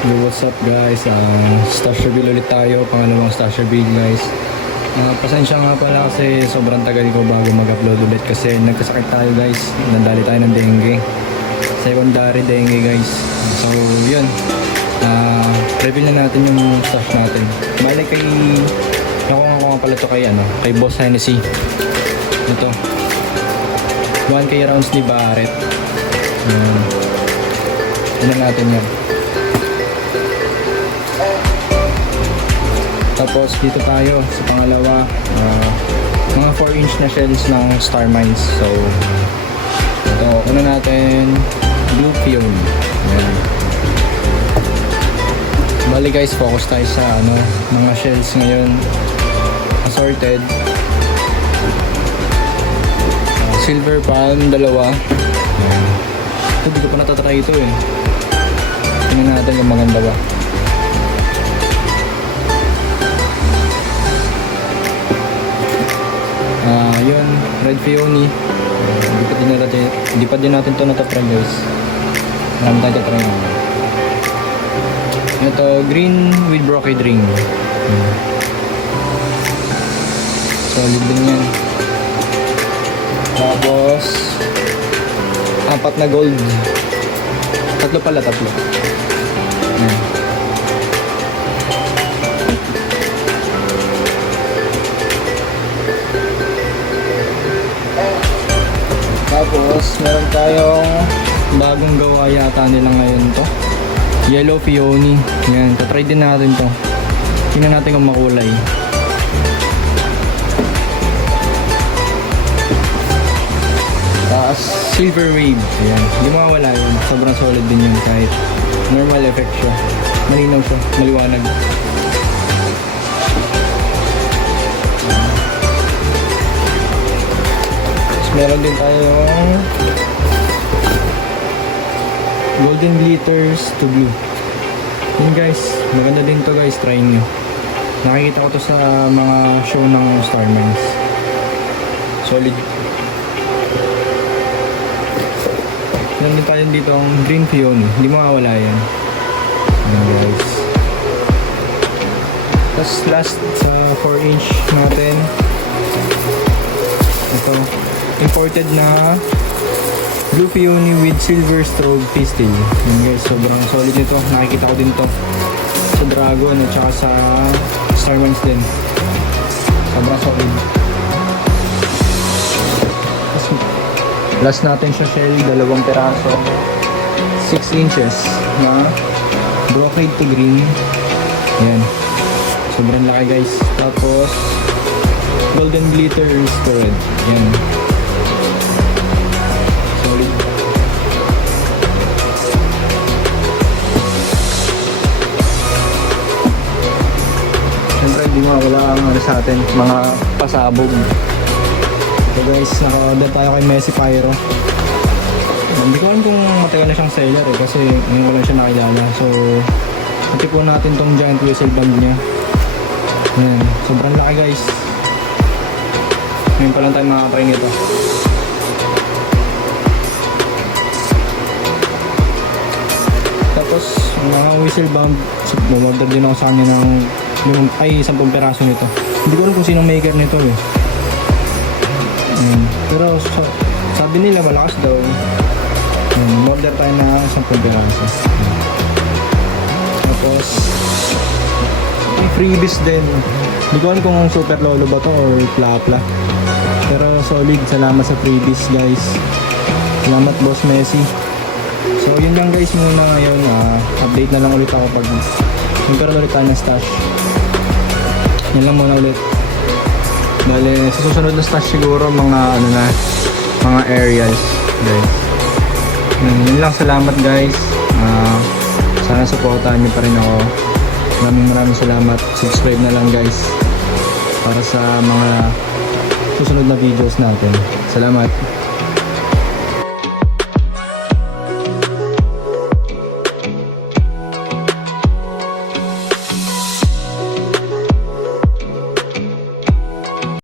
Yo, what's up guys? Stash reveal ulit tayo, pangalawang stash reveal guys. Pasensya nga pala kasi sobrang tagal ko bago mag-upload ulit kasi nagkasakit tayo guys. Nandali tayo ng dengue. Secondary dengue guys. So yun, reveal na natin yung stash natin. Bale kay, nakuha ko nga pala ito kay Boss Hennessy. Ito 1K rounds ni Barrett. Ano natin yan. Tapos dito tayo sa pangalawa, mga 4-inch na shells ng Star Mines. So ito, una natin Blue Fume. Ayan. Bali guys, focus tayo sa mga shells ngayon. Assorted. Silver Palm, dalawa. Ito, hindi ko pa natatry ito eh. Tingnan natin yung maganda ba. Yun, Red Peony. Hindi pa din natin ito natatry guys. Marami tayo tatry naman. Ito, green with brocade ring. Solid din yan. Tapos 4 na gold. Tatlo. Tapos meron tayong bagong gawa yata nila ngayon to. Yellow Peony. Yan, tatry din natin to. Tingnan natin kung makulay. Tapos Silver Wave. Ayan, hindi mawawala yun. Sobrang solid din yun kahit normal effect siya. Malinaw siya, maliwanag. Meron din tayong Golden Glitters to Blue. Yun guys, maganda din to guys, try nyo. Nakikita ko to sa mga show ng Star Mines. Solid. Meron din tayo dito ang Green Peony. Hindi mawawala yan. Guys. Tapos last sa 4-inch natin, ito imported na Blue Peony with Silver Strobe Pistil. Yan guys, sobrang solid nito. Nakikita ko din to sa Dragon at saka sa Star Mines din. Sobrang solid. Last natin sa shell, 2 peraso, 6 inches na brocade to green. Yan, sobrang laki guys. Tapos Golden Glitters to red. Yan, solid. Siyempre hindi mawala ang sa atin, mga pasabog. So guys, naka-order tayo kay Messi Pyro. Hindi ko alam kung matagal na siyang seller eh, kasi ngayon ko lang siya nakilala. So natipon natin tong giant whistle band niya. Ayan, sobrang laki guys. Ngayon pa lang tayo makakatry nito. Tapos mga whistle band, order din ako sa kanya ng 10 peraso nito. Hindi ko alam kung sinong maker nito eh. Pero sabi nila malakas daw. Order tayo na 10 peraso. Tapos freebies din. Hindi ko alam kung super lolo ba to or pla-pla. Pero solid, salamat sa freebies guys. Salamat Boss Messi. So yun lang guys muna ngayon. Update na lang ulit ako pag nagkaroon ulit tayo ng stash. Yan lang muna ulit. Bale, sa susunod na stash siguro mga mga areas guys. Yun lang, salamat guys. Sana supportahan nyo pa rin ako. Maraming salamat. Subscribe na lang guys para sa mga susunod na videos natin. Salamat.